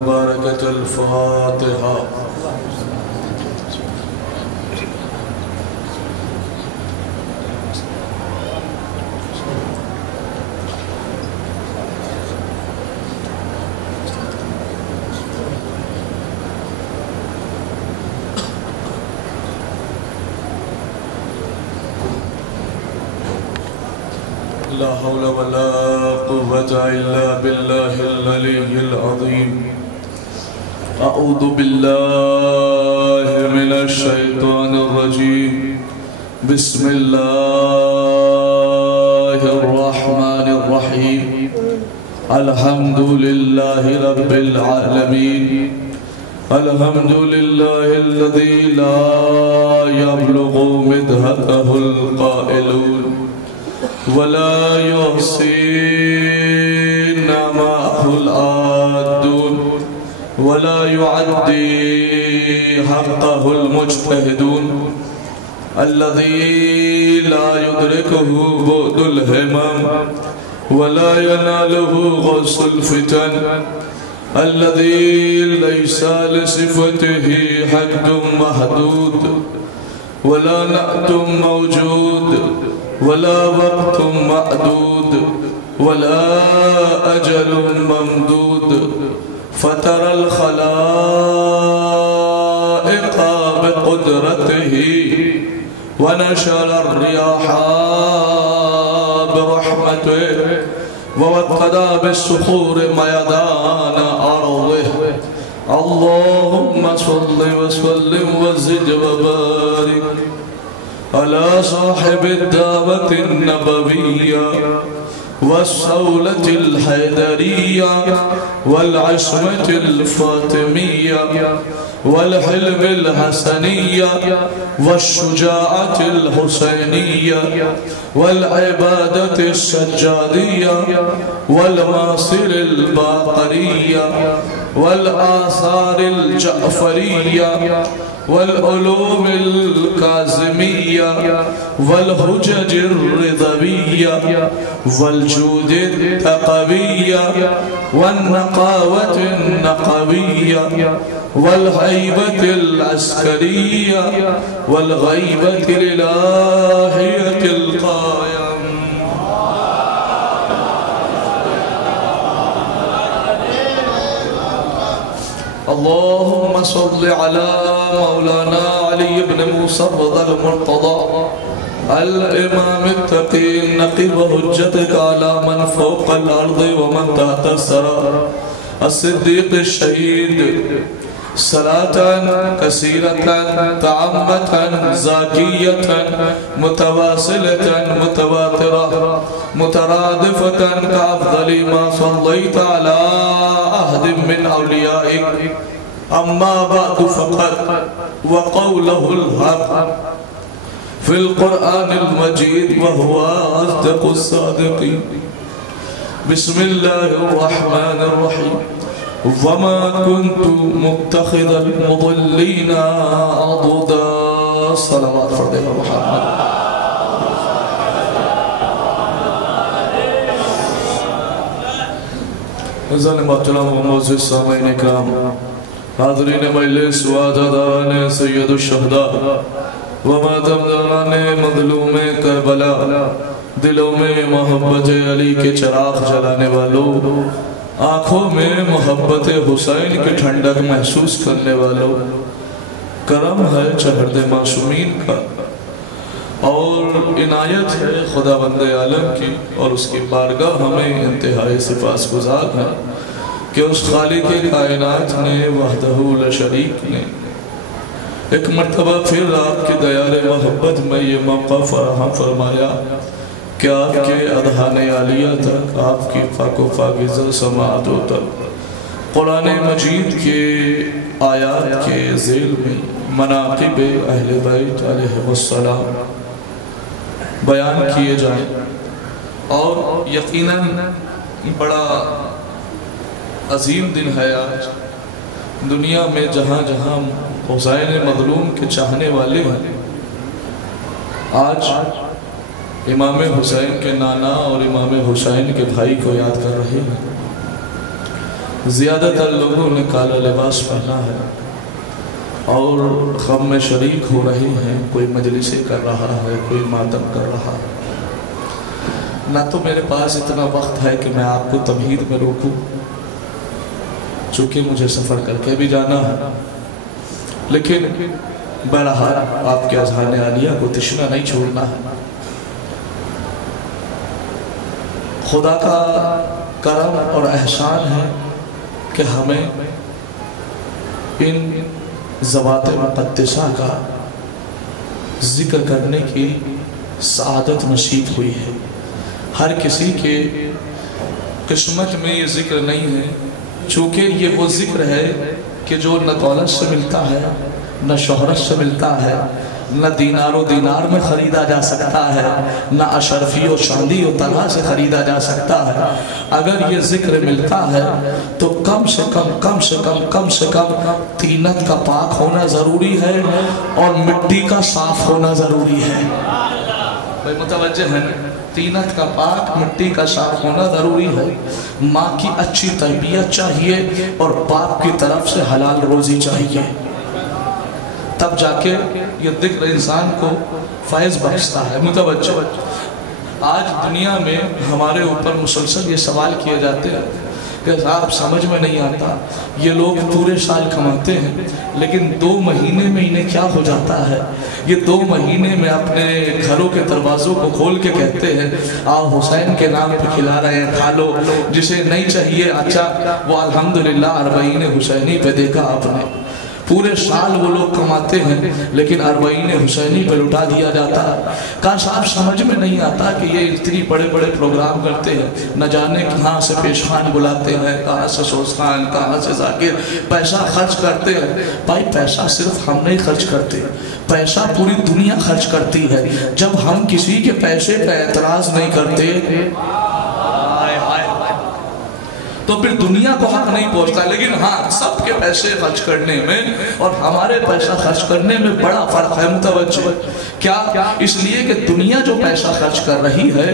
بركة الفاتحة. لا حول ولا قوة إلا بالله العلي العظيم. أعوذ بالله من الشيطان الرجيم. بسم الله الرحمن الرحيم. الحمد لله رب العالمين. الحمد لله الذي لا يبلغ مدحته القائلون ولا يحصي نعمه العادون ولا يعدي حقه المجتهدون. الذي لا يدركه بعد الهمم ولا يناله غص الفتن. الذي ليس لصفته حد محدود ولا نعت موجود ولا وقت معدود ولا أجل ممدود. فترى الخلائق بقدرته ونشر الرياح برحمته ووقد بالصخور ميدان أرضه. اللهم صل وسلم وزد وبارك على صاحب الدعوة النبوية والصولة الحيدرية والعصمة الفاطمية والحلم الحسنية والشجاعة الحسينية والعبادة السجادية والماصر الباقرية والآثار الجعفرية والعلوم الكاظمية والحجج الرضوية والجود التقوية والنقاوة النقوية والهيبة العسكرية والغيبة الإلهية القائم. اللهم صل على مولانا علي بن موسى المرتضى الإمام التقي النقي وحجتك على من فوق الأرض ومن تحت الثرى الصديق الشهيد. صلاة كثيرة تعمة زاكية متواصلة متواترة مترادفة كأفضل ما صليت على أحد من أوليائك. أما بعد فقد وقوله الحق في القرآن المجيد وهو أصدق الصادقين. بسم الله الرحمن الرحيم. وما كنت متخذ المضلين عضدا. صلوات فرد محمد. عزیزان محترم و معزز سامعین اکرام، حاضرین مجلس و عزاداران سید الشہداء و ماتمداران مظلوم کربلا، دلوں میں محبت علی کے چراغ جلانے والوں، آنکھوں میں محبت حسین کی ٹھنڈک محسوس کرنے والوں، کرم ہے چہرد معصومین کا اور عنایت ہے خدا بند عالم کی اور اس کی بارگاہ ہمیں انتہائی سپاسگزار ہے کہ اس خالق کائنات نے وحدہ لا شریک نے ایک مرتبہ پھر آپ کی دیار محبت میں یہ موقع فراہم فرمایا کہ آپ کے اذہان عالیہ تک، آپ کی پاک و پاکیزہ سماعتوں تک قرآن مجید کے آیات کے ذیل میں مناقب اہل بیت علیہ السلام بیان کیے جائیں. اور یقیناً بڑا عظیم دن ہے آج. دنیا میں جہاں جہاں حسین مظلوم کے چاہنے والے ہیں، آج امام حسین کے نانا اور امام حسین کے بھائی کو یاد کر رہے ہیں. ज़्यादातर लोगों ने काला लिबास पहना है और ग़म में शरीक हो रहे हैं। कोई मजलिसें कर रहा है, कोई मातम कर रहा है। ना तो मेरे पास इतना वक्त है कि मैं आपको तमहीद में रोकूं, चूँकि मुझे सफ़र करके भी जाना है, लेकिन बहरहाल आपके अज़हान आलिया को तिश्ना नहीं छोड़ना है। खुदा का करम और एहसान है कि हमें इन ज़वात मुक़द्दसा का ज़िक्र करने की सआदत नसीब हुई है। हर किसी के किस्मत में ये ज़िक्र नहीं है, चूँकि ये वो ज़िक्र है कि जो न दौलत से मिलता है, न शोहरत से मिलता है, न दीनारो दीनार में ख़रीदा जा सकता है, न अशरफी और शादी और तनहा से ख़रीदा जा सकता है। अगर ये ज़िक्र मिलता है तो कम से कम तीनत का पाक होना ज़रूरी है और मिट्टी का साफ़ होना ज़रूरी है। भाई मुतवज्जे हैं, तीनत का पाक, मिट्टी का साफ होना ज़रूरी है। माँ की अच्छी तरबियत चाहिए और बाप की तरफ से हलाल रोज़ी चाहिए, तब जाके ये दिक्र इंसान को फैज़ बख्शता है। मुतवज्जो, आज दुनिया में हमारे ऊपर मुसलसल ये सवाल किए जाते हैं कि साहब समझ में नहीं आता, ये लोग पूरे साल कमाते हैं लेकिन 2 महीने में इन्हें क्या हो जाता है। ये 2 महीने में अपने घरों के दरवाज़ों को खोल के कहते हैं आओ हुसैन के नाम पे खिला रहे हैं, खा लो। जिसे नहीं चाहिए, अच्छा वो अल्हम्दुलिल्लाह 40 हुसैनी पे देखा आपने। पूरे साल वो लोग कमाते हैं लेकिन 40 हुसैनी पे लुटा दिया जाता है। काश आप समझ में नहीं आता कि ये इतनी बड़े बड़े प्रोग्राम करते हैं, न जाने कहाँ से पेशखान बुलाते हैं, कहाँ से सोजखान, कहाँ से जाकिर, पैसा खर्च करते हैं। भाई पैसा सिर्फ हम नहीं खर्च करते, पैसा पूरी दुनिया खर्च करती है। जब हम किसी के पैसे पे एतराज़ नहीं करते तो फिर दुनिया को हक नहीं पहुंचता। लेकिन हाँ, सबके पैसे खर्च करने में और हमारे पैसा खर्च करने में बड़ा फर्क है। मुतवज्जो, क्या इसलिए कि दुनिया जो पैसा खर्च कर रही है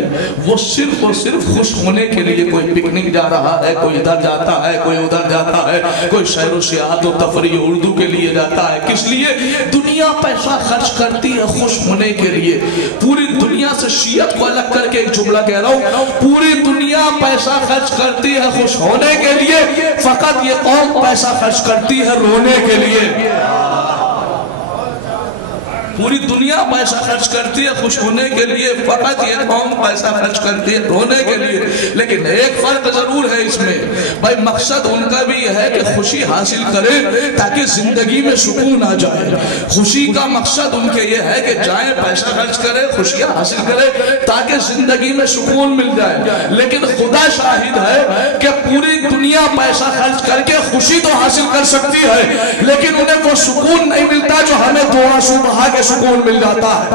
वो सिर्फ और सिर्फ खुश होने के लिए, कोई पिकनिक जा रहा है, कोई इधर जाता है, कोई उधर जाता है, कोई सैर सियाहत और तफरीह उर्दू के लिए जाता है। किस लिए दुनिया पैसा खर्च करती है? खुश होने के लिए। पूरी दुनिया से शियत को अलग करके एक जुमला कह रहा हूँ, पूरी दुनिया पैसा खर्च करती है खुश होने के लिए, फकत ये कौम पैसा खर्च करती है रोने के लिए। पूरी दुनिया पैसा खर्च करती है खुश होने के लिए, फकत ये कौम पैसा खर्च करती है रोने के लिए। लेकिन एक फर्क जरूर है इसमें, भाई मकसद उनका भी है कि खुशी हासिल करे ताकि जिंदगी में सुकून आ जाए। खुशी का मकसद उनके ये है कि जाए पैसा खर्च करे, खुशियां हासिल करे ताकि जिंदगी में सुकून मिल जाए। लेकिन खुदा शाहिद है कि पूरी दुनिया पैसा खर्च करके खुशी तो हासिल कर सकती है, लेकिन उन्हें वो सुकून नहीं मिलता जो हमें थोड़ा सुबह के सुकून मिल जाता है।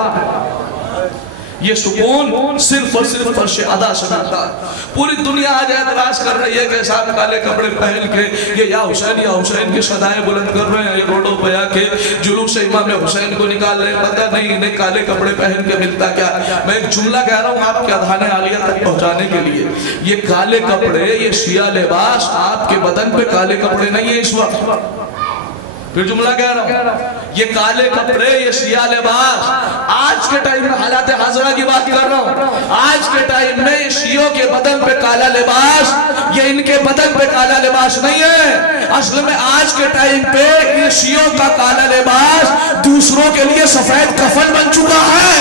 ये सुकून सिर्फ और सिर्फ फर्श अदा से मिलता है। पूरी दुनिया आज एतराज कर रही है कि साहब काले कपड़े पहन के ये या हुसैन की सदाएं बुलंद कर रहे हैं, ये रोडों पे आके जुलूस से इमाम हुसैन को निकाल रहे हैं। पता नहीं इन्हें काले कपड़े पहन के मिलता क्या। मैं एक जुमला कह रहा हूँ आपके अज़हान आलिया तक पहुँचाने के लिए। ये काले कपड़े, ये शिया लिबास आपके बदन पे काले कपड़े नहीं है इस वक्त। फिर जुमला कह रहा हूँ, ये काले कपड़े, ये शिया लिबास आज के टाइम में, हालात हाज़िरा की बात कर रहा हूँ, आज के टाइम में शियों के बदन पे काला लिबास, ये इनके बदन पे काला लिबास नहीं है। असल में आज के टाइम पे इन शियों का काला लिबास दूसरों के लिए सफेद कफन बन चुका है।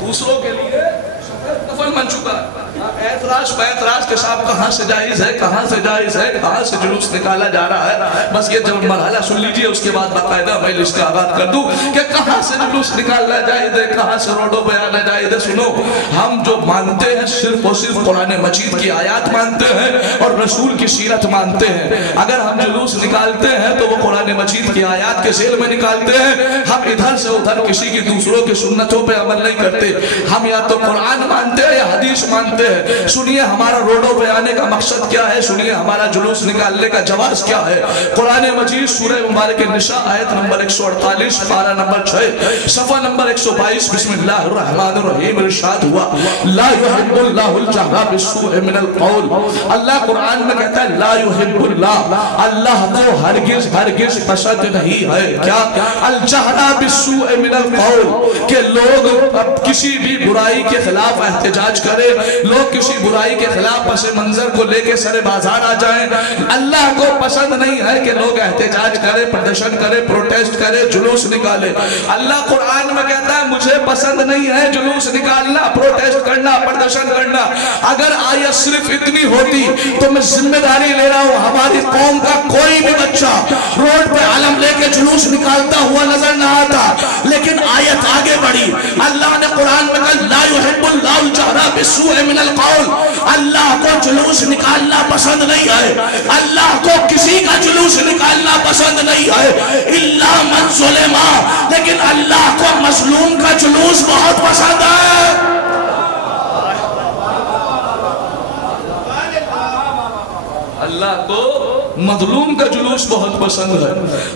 दूसरों के लिए सफेद कफन बन चुका है। ऐतराज के साथ कहाँ से जायज है, कहाँ से जायज है, कहाँ से जुलूस निकाला जा रहा है। बस ये जब मरहला सुन लीजिए, उसके बाद बाकायदा मैं इसका आगाज कर दूं कि कहाँ से जुलूस निकालना जायज है, कहाँ से रोडों पे आना जायज है। सुनो, हम जो मानते हैं सिर्फ और सिर्फ कुरान मजीद की आयत मानते हैं और रसूल की सीरत मानते हैं। अगर हम जुलूस निकालते हैं तो वो कुरान मजीद की आयत के सेल में निकालते हैं। हम इधर से उधर किसी की दूसरों की सुन्नतों पे अमल नहीं करते। हम या तो कुरान मानते हैं या हदीस मानते हैं। सुनिए सुनिए हमारा रोडों पे आने का मकसद क्या है, सुनिए हमारा जुलूस निकालने का जवाब क्या है। कुरान मजीद सूरह मुबारक निसा आयत नंबर 148 पारा नंबर 6 सफ़ा नंबर 122 बिस्मिल्लाहिर्रहमानिर्रहीम इरशाद हुआ ला युहिब्बुल्लाहुल जहरा बिस्सूइ मिनल कौल। अल्लाह कुरान में कहता है ला युहिब्बुल्लाह, अल्लाह को हरगिज हरगिज पसंद नहीं है क्या अल जहरा बिस्सूइ मिनल कौल, कि लोग किसी भी बुराई के खिलाफ एहतजाज करे, लोग किसी बुराई के खिलाफ पस मंजर को लेके सरे बाजार आ जाएं। अल्लाह को पसंद नहीं है कि लोग एहतजाज करे, प्रदर्शन करे, प्रोटेस्ट करे, जुलूस निकाले। अल्लाह कुरान में कहता है मुझे पसंद नहीं है जुलूस निकालना, प्रोटेस्ट करना, प्रदर्शन करना। अगर आयत सिर्फ इतनी होती तो मैं जिम्मेदारी ले रहा हूं, हमारी कौम का कोई भी बच्चा रोड पे अलम लेके जुलूस निकालता हुआ नजर ना आता। लेकिन आयत आगे बढ़ी, अल्लाह ने कुरान में कहा ला युहिब्बुल्लाहुल जहरा बिस्सूइ मिनल कौल, अल्लाह को जुलूस निकालना पसंद नहीं है, अल्लाह को किसी का जुलूस निकालना पसंद नहीं है इल्ला मन ज़ुलिमा, लेकिन अल्लाह को मजलूम का जुलूस बहुत पसंद है। अल्लाह को मजलूम का जुलूस बहुत पसंद है।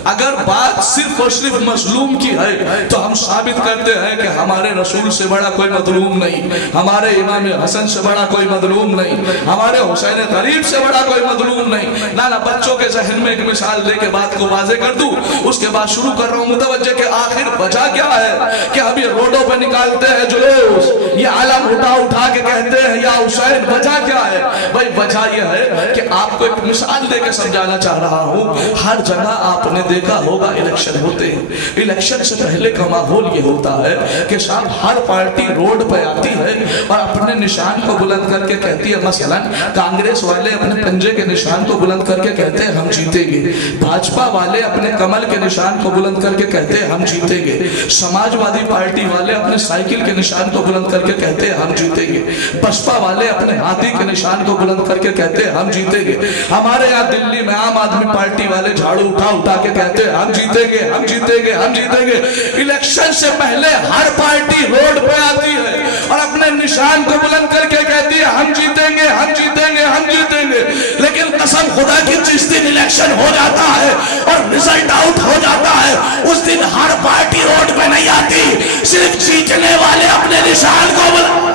अगर बात सिर्फ और सिर्फ मजलूम की है तो हम साबित करते हैं कि हमारे रसूल से बड़ा कोई मजलूम नहीं, हमारे इमाम हसन से बड़ा कोई मजलूम नहीं, हमारे हुसैन गरीब से बड़ा कोई मजलूम नहीं। ना ना बच्चों के जहन में एक मिसाल लेके बात को वाजे कर दूं, उसके बाद शुरू कर रहा हूं मुतवज्जे के आखिर वजह क्या है कि अभी रोडों पर निकालते हैं जुलूस, ये आलम उठा उठा के कहते हैं या हुसैन, वजह क्या है भाई? वजह यह है कि आपको एक मिसाल देकर समझाना चाह रहा हूं। हर जगह आपने देखा होगा इलेक्शन होते हैं, इलेक्शन से पहले का माहौल ये होता है कि साहब हर पार्टी रोड पे आती है और अपने निशान को बुलंद करके कहती है, मसलन कांग्रेस वाले अपने पंजे के निशान को बुलंद करके कहते हैं हम जीतेंगे, भाजपा वाले अपने कमल के निशान को बुलंद करके कहते हैं हम जीतेंगे, समाजवादी पार्टी वाले अपने साइकिल के निशान को बुलंद करके कहते हैं हम जीतेंगे, बसपा वाले अपने हाथी के निशान को बुलंद करके कहते हैं हम जीतेंगे। हमारे यहाँ दिल्ली में आम आदमी पार्टी वाले झाड़ू उठा उठा के कहते हैं हम जीतेंगे, हम जीतेंगे, हम जीतेंगे। इलेक्शन से पहले हर पार्टी रोड पे आती है और अपने निशान को बुलंद करके कहती है हम जीतेंगे, हम जीतेंगे, हम जीतेंगे। लेकिन कसम खुदा की जिस दिन इलेक्शन हो जाता है और रिजल्ट आउट हो जाता है उस दिन हर पार्टी रोड पे नहीं आती, सिर्फ जीतने वाले अपने निशान को बुलंद।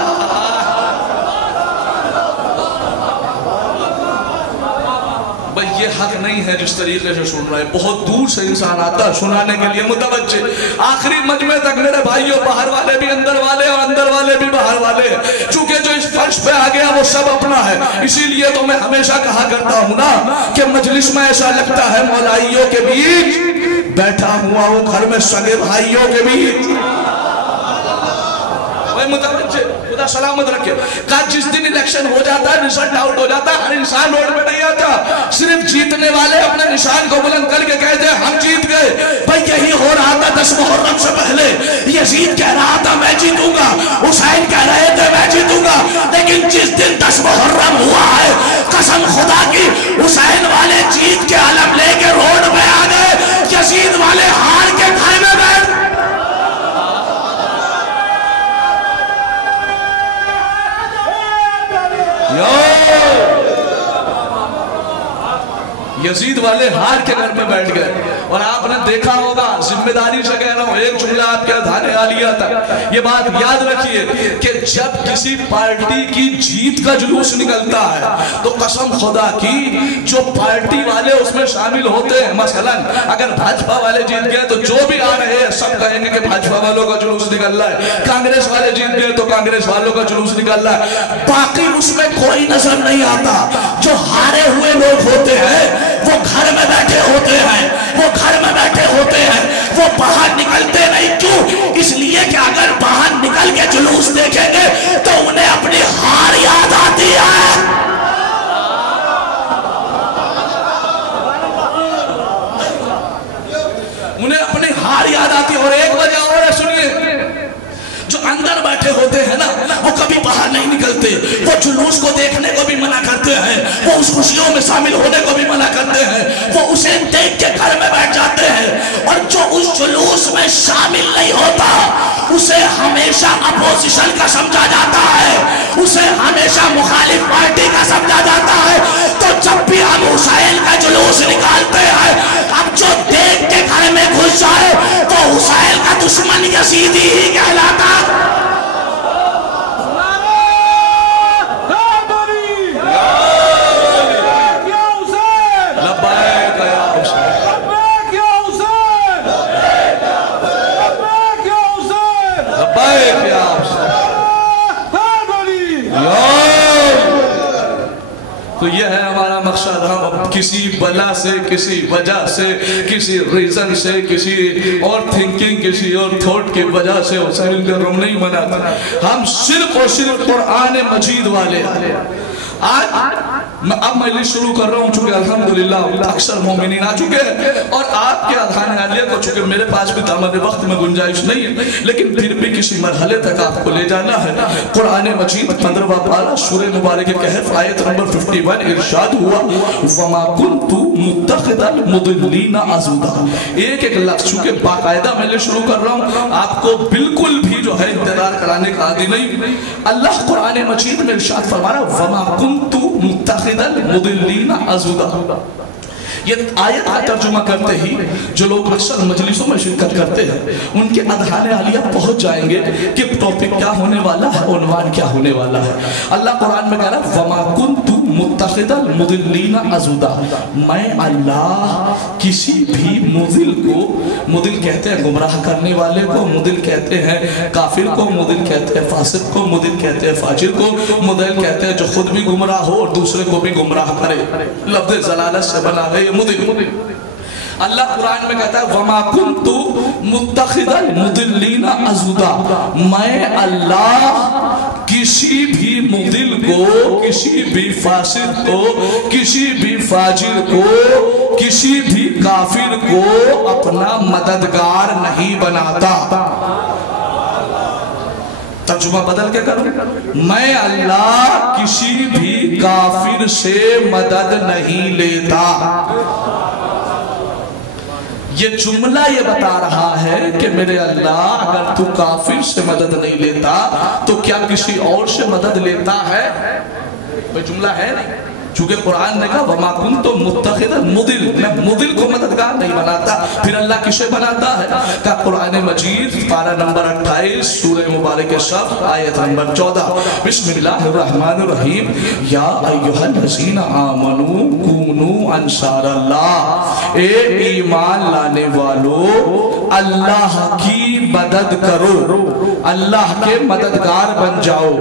ये हक नहीं है जिस तरीके से सुन रहा है, बहुत दूर से इंसान आता है सुनाने के लिए। मुतवज्जे आखिरी मजमे तक मेरे भाइयों, बाहर वाले भी अंदर वाले और अंदर वाले भी बाहर वाले, चूंकि जो इस फर्श पे आ गया वो सब अपना है। इसीलिए तो मैं हमेशा कहा करता हूं ना कि मजलिस में ऐसा लगता है मौलाइयों के बीच बैठा हुआ वो घर में सगे भाइयों के बीच। मुतवज्जे खुदा सलामत रखे। कहा जिस दिन इलेक्शन हो जाता है, रिजल्ट आउट हो जाता है, हर इंसान रोड पे नहीं आता, सिर्फ जीतने वाले अपने निशान को बुलंद करके कहते हैं हम जीत गए। भाई यही हो रहा था 10 मुहर्रम से पहले। यजीद कह रहा था मैं जीतूंगा, हुसैन कह रहे थे मैं जीतूंगा, लेकिन जिस दिन 10 मुहर्रम हुआ है कसम खुदा की हुसैन वाले जीत के आलम लेके रोड पे आ गए, यजीद वाले हार के घर में बैठ। यजीद वाले हार के घर में बैठ गए। और आपने देखा होगा, जिम्मेदारी से कह रहा हूं, एक जुमला आपके ध्यान आ लिया था, ये बात याद रखिए कि जब किसी पार्टी की जीत का जुलूस निकलता है तो कसम खुदा की जो पार्टी वाले उसमें शामिल होते हैं, मसलन अगर भाजपा वाले जीत गए तो जो भी आ रहे हैं सब कहेंगे कि भाजपा वालों का जुलूस निकल रहा है, कांग्रेस वाले जीत गए तो कांग्रेस वालों का जुलूस निकल रहा है। बाकी उसमें कोई नजर नहीं आता। जो हारे हुए लोग होते हैं वो घर में बैठे होते हैं, वो घर में बैठे होते हैं, वो बाहर निकलते नहीं। क्यों? इसलिए कि अगर बाहर निकल के जुलूस देखेंगे तो उन्हें अपनी हार याद आती है। उन्हें अपनी हार याद आती है। और एक वजह और है, सुनिए, जो अंदर बैठे होते हैं ना वो कभी बाहर नहीं निकलते, वो जुलूस को देखने को भी मना करते हैं, वो उस खुशियों में शामिल होने को भी मना करते हैं, वो उसे देख के घर में बैठ जाते हैं। और जो उस जुलूस में शामिल नहीं होता اسے ہمیشہ اپوزیشن کا سمجھا جاتا ہے، اسے ہمیشہ مخالف پارٹی کا سمجھا جاتا ہے۔ تو جب بھی ہم حسین کا جلوس نکالتے ہیں، اب جو دیکھ کے گھر میں گھس جائے تو حسین کا دشمن یزیدی ہی کہلاتا۔ تو یہ ہے ہمارا مقصد، ہم کسی بلا سے، کسی وجہ سے، کسی ریزن سے، کسی اور تھنکنگ، کسی اور تھوٹ کی وجہ سے حسین کا غم نہیں مناتے، ہم صرف اور صرف قرآن مجید والے ہیں۔ اب میں شروع کر رہا ہوں، چونکہ الحمدللہ اکثر مومنین آ چکے ہیں اور آپ کے اذہان عالیہ کو چونکہ میرے پاس بھی دامن وقت میں گنجائش نہیں ہے، لیکن پھر بھی کسی مرحلے تک آپ کو لے جانا ہے۔ قرآن مجید 15واں پارہ سورہ مبارک کہف آیت نمبر 51 ارشاد ہوا وَمَا كُنْتُ مُتَّخِذَ الْمُضِلِّينَ عَضُدًا۔ ایک ایک لفظ چونکہ باقاعدہ میں شروع کر رہا ہوں، آپ کو بالکل بھی جو ہے انتظار کرانے کا عادی نہیں۔ اللہ قرآن مجید میں ارشاد فرما رہا وَمَا كُنْتُ مُتَّخِذَ الْمُضِلِّينَ عَضُدًا۔ یہ آیت کا ترجمہ کرتے ہی جو لوگ اکثر مجلسوں میں شرکت کرتے ہیں ان کے اذہان عالیہ پہنچ جائیں گے کہ ٹاپک کیا ہونے والا ہے، عنوان کیا ہونے والا ہے۔ اللہ قرآن میں کہہ رہا ہے وَمَا كُنْتُ مُتَّخِذَ الْمُضِلِّينَ عَضُدًا، میں اللہ کسی بھی مضل کو، مضل کہتے ہیں گمراہ کرنے والے کو، مضل کہتے ہیں کافر کو، مضل کہتے ہیں فاسق کو، مضل کہتے ہیں فاجر کو، مضل کہتے ہیں جو خود بھی گمراہ ہو اور دوسرے کو بھی گمراہ کرے، لفظ ضلالت سے بنا ہے مضل۔ اللہ قرآن میں کہتا ہے وَمَا كُنْتُ مُتَّخِذَ الْمُضِلِّينَ عَضُدًا، میں اللہ کسی بھی مضل کو، کسی بھی فاسق کو، کسی بھی فاجر کو، کسی بھی کافر کو اپنا مددگار نہیں بناتا۔ ترجمہ بدل کے کرو، میں اللہ کسی بھی کافر سے مدد نہیں لیتا۔ یہ جملہ یہ بتا رہا ہے کہ میرے اللہ اگر تو کافر سے مدد نہیں لیتا تو کیا کسی اور سے مدد لیتا ہے؟ وہ جملہ ہے نہیں، چونکہ قرآن نے کہا وَمَا كُنْتُ مُتَّخِذَ الْمُضِلِّ، میں مضل کو مددگار نہیں بناتا، پھر اللہ کسے بناتا ہے؟ کہ قرآن مجید پارہ نمبر 28 سورہ مبارک صف آیت نمبر 14 بسم اللہ الرحمن الرحیم یا ایہا الذین آمنوا کونوا انصار اللہ، اے ایمان لانے والو اللہ کی مدد کرو، اللہ کے مددگار بن جاؤ۔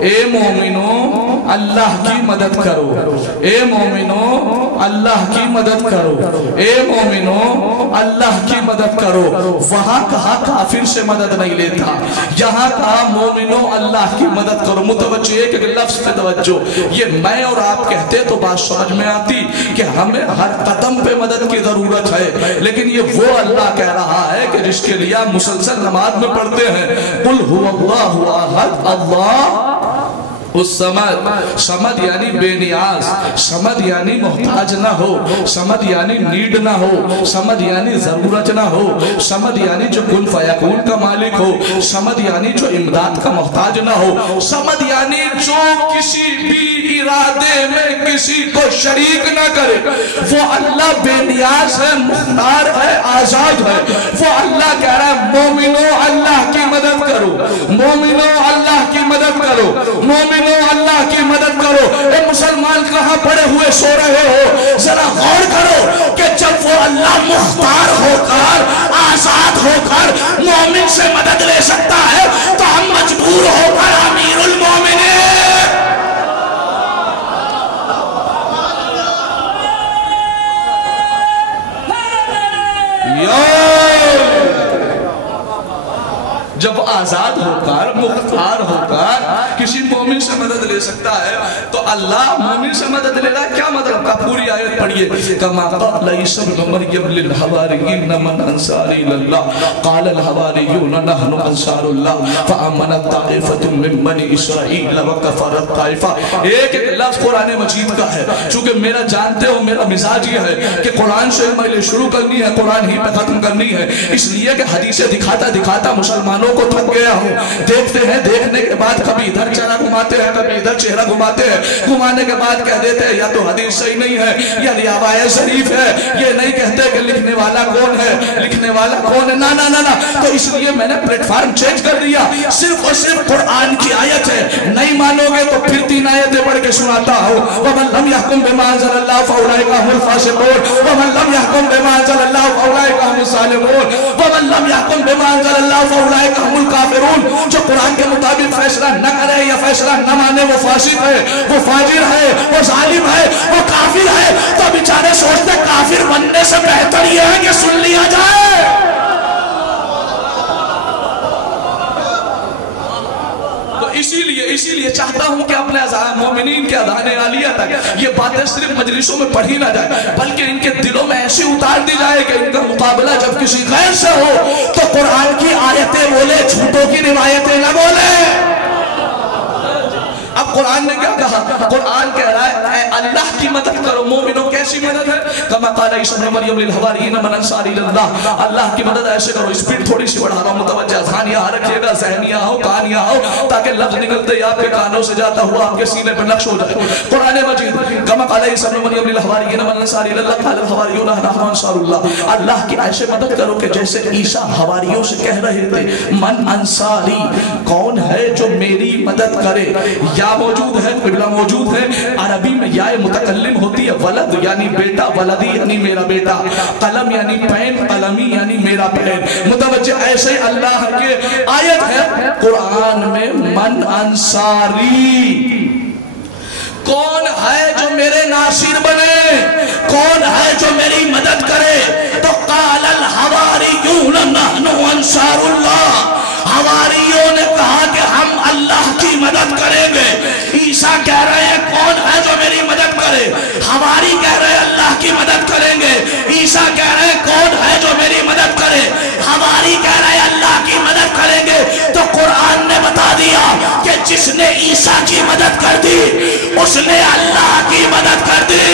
اے مومنوں اللہ کی مدد کرو، اے مومنوں اللہ کی مدد کرو، اے مومنوں اللہ کی مدد کرو۔ وہاں کہا کافر سے مدد نہیں لیتا، یہاں کہا مومنوں اللہ کی مدد کرو۔ متوجہ ایک ایک لفظ پہ توجہ، یہ میں اور آپ کہتے تو بات سمجھ میں آتی کہ ہمیں ہر قدم پہ مدد کی ضرورت ہے، لیکن یہ وہ اللہ کہہ رہا ہے کہ جس کے لیے مسلسل نماز میں پڑھتے ہیں قل هو اللہ احد اللہ الصمد، صمد یعنی بے نیاز، صمد یعنی محتاج نہ ہو، صمد یعنی نیڈ نہ ہو، صمد یعنی ضرورت نہ ہو، صمد یعنی جو کن فیکون کا مالک ہو، صمد یعنی جو امداد کا محتاج نہ ہو، صمد یعنی جو کسی بھی ارادے میں کسی کو شریک نہ کرے۔ وہ اللہ بے نیاز ہے، مختار ہے، آزاد ہے۔ وہ اللہ کہہ رہا ہے مومنوں اللہ کی مدد کرو، مومنوں اللہ کی مدد کرو، مومنوں اللہ کی مدد کرو۔ اے مسلمان کہاں پڑے ہوئے سو رہے ہو، ذرا غور کرو کہ جب وہ اللہ مختار ہو کر، آزاد ہو کر مومن سے مدد لے سکتا ہے تو ہم مجبور ہو کر امیر المومنین جب آزاد ہو کر، مختار ہو کر کسی مومن سے مدد لے سکتا ہے تو اللہ مومن سے مدد لے رہا ہے۔ کیا مطلب کا؟ پوری آیت پڑھئے کما قال عیسی ابن مریم للحواریین من انصاری اللہ قال الحواریون نحن انصار اللہ فآمنت طائفۃ من بنی اسرائیل وکفرت طائفہ۔ ایک ایک لفظ قرآن مجید کا ہے، چونکہ میرا جانتے ہو میرا مزاج یہ ہے کہ قرآن سے میں شروع کرنی ہے، قرآن ہی پہ ختم کرنی ہے، اس لیے کہ حدیثیں دکھاتا دکھاتا مسلمانوں आंखों को थक गया हूँ। देखते हैं, देखने के बाद कभी इधर चेहरा घुमाते हैं, कभी इधर चेहरा घुमाते हैं, घुमाने के बाद कह देते हैं या तो हदीस सही नहीं है या रिवायत शरीफ है। ये नहीं कहते कि लिखने वाला कौन है, लिखने वाला कौन है, ना ना ना ना। तो इसलिए मैंने प्लेटफॉर्म चेंज कर दिया, सिर्फ और सिर्फ कुरान की आयत है। नहीं मानोगे तो फिर 3 आयतें पढ़ के सुनाता हूँ। वमन लम यहकुम बिमा अंज़लल्लाहु फउलाइका हुमुल फासिकून, वमन लम यहकुम बिमा अंज़लल्लाहु फउलाइका हुमुस सालिमून, वमन लम यहकुम बिमा अंज़लल्लाहु फउलाइका हुमुल काफिरून। जो कुरान के मुताबिक फैसला न करे या फैसला न माने वो फासिक है, वो फाजिर है, वो जालिम है, वो काफिर है। तो बेचारे सोचते काफिर बनने से बेहतर ये है कि सुन लिया जाए। इसीलिए चाहता हूं कि अपने मोमिनीन के अज़ाने आलिया तक ये बातें सिर्फ मजलिसों में पढ़ी ना जाए, बल्कि इनके दिलों में ऐसी उतार दी जाए कि इनका मुकाबला जब किसी गैर से हो तो कुरान की आयतें बोले, झूठों की रिवायतें न बोले। अब कुरान ने क्या कहा? कुरान कह रहा है अल्लाह की मदद करो। मोमिनों कैसी मदद है? कमा क़ाल ईसा इब्न मरियम लिल हवारियीन मन अंसारी इलल्लाह। अल्लाह की मदद ऐसे करो। स्पीड थोड़ी सी बढ़ा रहा हूं, मुतवज्जह अज़ानियां रखिएगा, ज़हनियां हो, कानियां हो, ताकि लफ्ज निकलते ही आपके कानों से जाता हुआ आपके सीने पर नक्श हो जाए। कुरान मजीद कमा क़ाल ईसा इब्न मरियम लिल हवारियीन मन अंसारी इलल्लाह क़ाल हवारियून नहनु अंसारुल्लाह। अल्लाह की ऐसे मदद करो कि जैसे ईसा हवारियों से कह रहे थे मन अंसारी, कौन है जो मेरी मदद करे। या मौजूद है, किबला मौजूद है। अरबी में या मुतकल्लिम होती है, वलद यानी बेटा, वलदी यानी मेरा बेटा, कलम यानी पेन, कलमी यानी मेरा पेन। मुतवज्जिह ऐसे अल्लाह के आयत है कुरान में मन अंसारी, कौन है जो मेरे नासिर बने, कौन है जो मेरी मदद करे। तो क़ालल हवारियून नहनु अंसारुल्लाह। हवारियों ने कहा कि हम अल्लाह की मदद करेंगे। ईसा कह रहे हैं कौन है जो मेरी मदद करे। हवारी कह रहे हैं अल्लाह की मदद करेंगे। ईसा कह रहे हैं कौन है जो मेरी मदद करे। हवारी कह रहे हैं अल्लाह की मदद करेंगे। तो कुरान ने बता दिया कि जिसने ईसा की मदद कर दी उसने अल्लाह की मदद कर दी।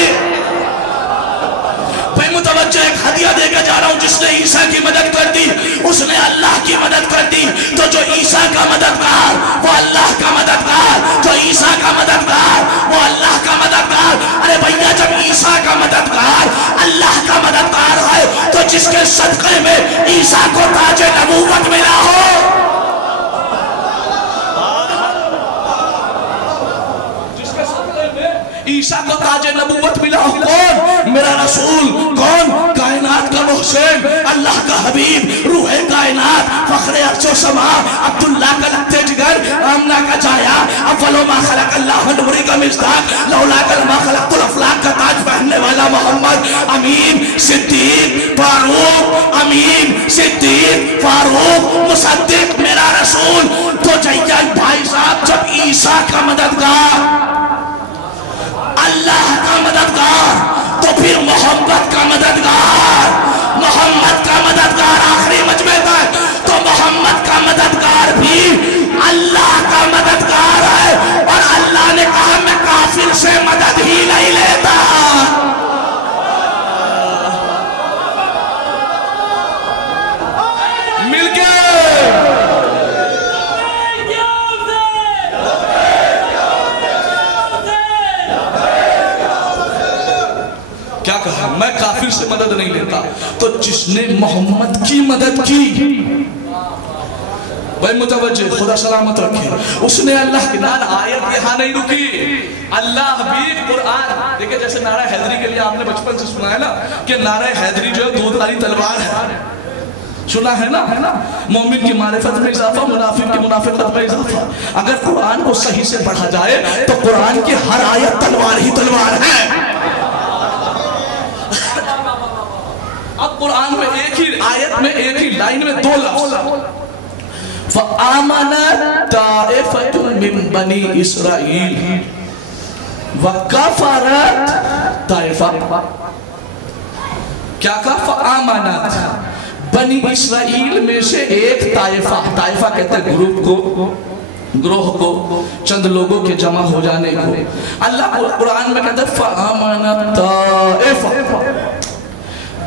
भाई मुतवज्जह एक हदिया देकर जा रहा हूं, जिसने ईसा की मदद कर दी उसने अल्लाह की मदद कर दी। तो जो ईसा का मददगार वो अल्लाह का मददगार, जो ईसा का मददगार वो अल्लाह का मददगार। अरे भैया जब ईसा का मददगार अल्लाह का मददगार है तो जिसके सदक़े में ईसा को ताजे नबूवत मिला हो, ईसा को ताजे नबूवत मिला हो, कौन? मेरा रसूल। कौन? कायनात का मोहसिन, अल्लाह का हबीब, रूहे कायनात, फखरे अर्श व समा, अब्दुल्लाह का लत्ते जिगर, आमना का छाया, अव्वलो मा खलक़ल्लाहु नूरी का मिज़दाक़, लौलाका मा खलक़तुल अफ़लाक का ताज पहनने वाला मोहम्मद, अमीन सिद्दीक फारूक, अमीन सिद्दीक फारूक मुसद्दिक, मेरा रसूल। तो जैया भाई साहब जब ईसा का मददगार अल्लाह का मददगार तो फिर मोहम्मद का मददगार, मोहम्मद का मददगार आखिरी मजमे तक, तो मोहम्मद का मददगार भी अल्लाह का मददगार है। और अल्लाह ने कहा मैं काफिर से मदद ही नहीं लेता। मिलके क्या कहा? मैं काफिर से मदद नहीं लेता। तो जिसने मोहम्मद की मदद की, भाई मुतवज्जे खुदा सलामत रखे, उसने अल्लाह की नान। आयत यहाँ नहीं रुकी, अल्लाह भी कुरान देखिए। जैसे नारा हैदरी के लिए आपने बचपन से सुना है ना कि नारा हैदरी जो है दूध वाली तलवार है, सुना है ना? मोमिन की मारिफत में इजाफा, मुनाफिक की मुनाफिकत में इजाफा। अगर कुरान को सही से पढ़ा जाए तो कुरान की हर आयत तलवार ही तलवार है। अब कुरान में एक ही आयत में एक ही लाइन में 2 लफ्ज़, फ़आमनत ताइफ़तुन मिन बनी इस्राईल व कफ़रत ताइफ़ा। क्या कहा? फ़आमनत, बनी इस्राईल में से एक ताइफ़ा, ताइफ़ा कहते हैं ग्रुप को, ग्रोह को, चंद लोगों के जमा हो जाने को। अल्लाह कुरान में कहते हैं फ़आमनत ताइफ़ा।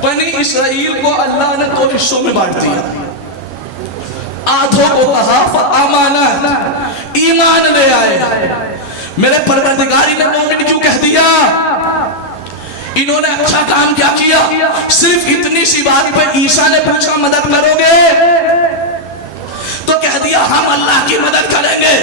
बनी इस्राईल को अल्लाह ने 2 हिस्सों में बांट दिया। آدھوں کو کہا فآمانا ایمان لے آئے. میرے پروردگاری نے مومن کیوں کہہ دیا؟ انہوں نے اچھا کام کیا کیا؟ صرف اتنی سی بات پہ عیسیٰ نے پوچھا مدد کرو گے تو کہہ دیا ہم اللہ کی مدد کریں گے.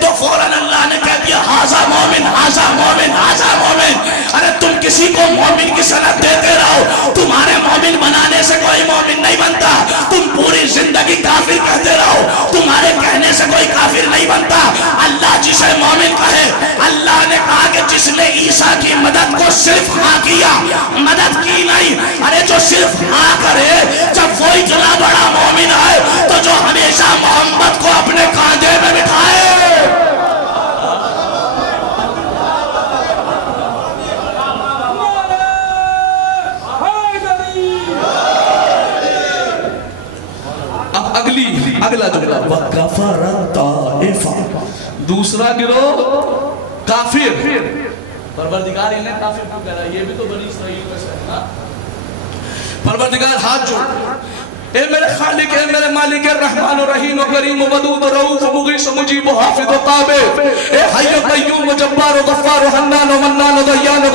تو فوراً اللہ نے کہہ دیا ہاذا مومن ہاذا مومن ہاذا مومن. ارے تم کسی کو مومن کی سند دیتے رہو, تمہارے مومن بنانے سے کوئی مومن نہیں بنتا. تم پوری زندگی کافر کہتے رہو, تمہارے کہنے سے کوئی کافر نہیں بنتا. اللہ جسے مومن کہے, اللہ نے کہا کہ جس نے عیسیٰ کی مدد کو صرف ہاں کیا, مدد کی نہیں. ارے جو صرف ہاں کرے, جب وہ اتنا بڑا مومن ہے تو جو ہمیشہ محمد کو اپنے کاندھے میں بٹھائے. اب اگلا جملہ وَكَفَرَ الطَّائِفَةُ, دوسرا گروہ کافر. پروردگار انہیں کافر کیوں کہہ رہا ہے؟ یہ بھی تو بنی اسرائیل میں سے ہے. پروردگار ہاتھ جوڑ, اے میرے خالق, اے میرے مالک, الرحمن الرحیم کریم ودود رؤوف مغیث مجیب حافظ قابل, اے حی قیوم جبار غفار حنان منان دیان